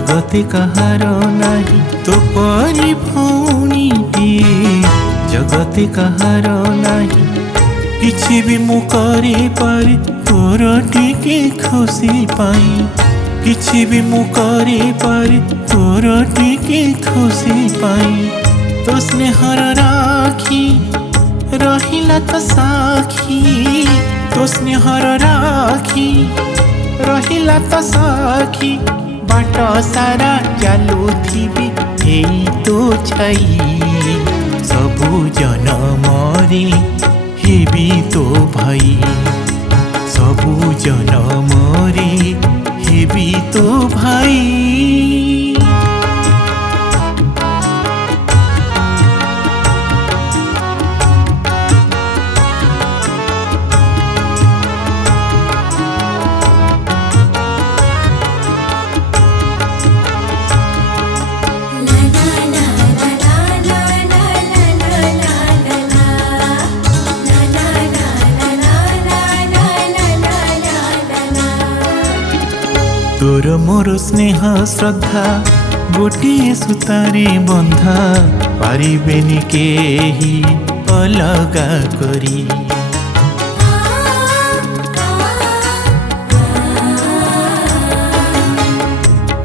जगते कहार नाही तो परी भौणीटिए जगते कहार नाही किछि भी मु करि पारि तोर टिके खुशी पाई किछि भी मु करि पारि तोर टिके खुशी पाई तो स्नेहर राखी रहिला तो साखी तो स्नेहर राखी रहिला तो साखी बाट सारा चलुथिबी एई तो छाई सबु जनमरे हेबी तो भाई सबु जनमरे हेबी तो भाई। तोर मोर स्नेह श्रद्धा गोटिए सूतारे बंधा पारिबेनी केही अलगा करी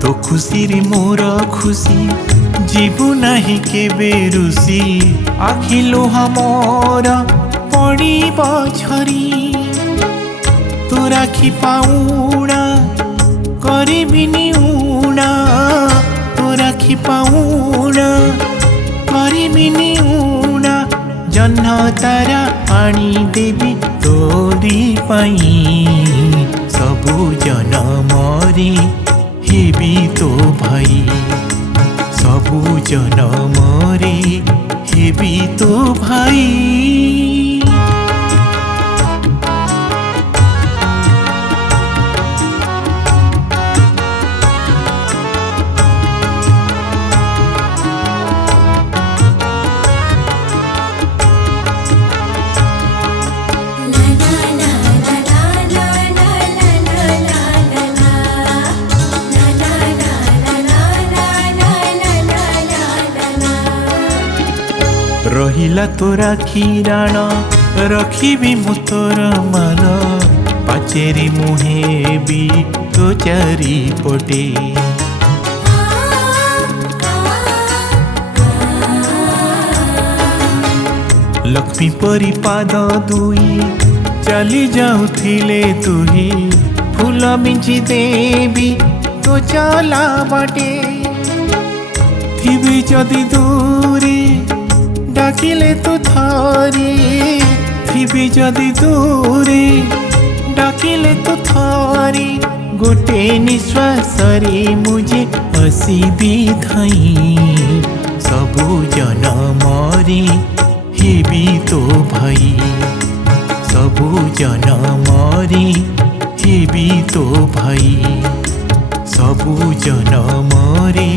तो खुशी रे मोर खुशी जीवु नाही केबे रुसी आखि लोहा मोर पड़ीब झरी तो राखी पाउणा करिबिनी उणा तो राखी पाउणा करिबिनी उणा जह्न तारा आनी देवी तोरी पाई सबु जनमरे हेबी तो भाई सबु जनमरे हेबी तो भाई। रहिला तोरा खीराण रखिबी मु तोर मान पाचेरी मुहे भी तो चारी पटे लक्ष्मी परी पाद दुई चली जाउथिले तुही फूल बिंची देवी तो चला बाटे थिबी जदि दूरी डाकिले तो थारी थिबी जदि दूरे डाकिले तो थारी गोटे निश्वास रे मुझे हसीबी धाई सबु जनमरे हेबी तो भाई सबु जनमरे हेबी तो भाई सबु जनमरे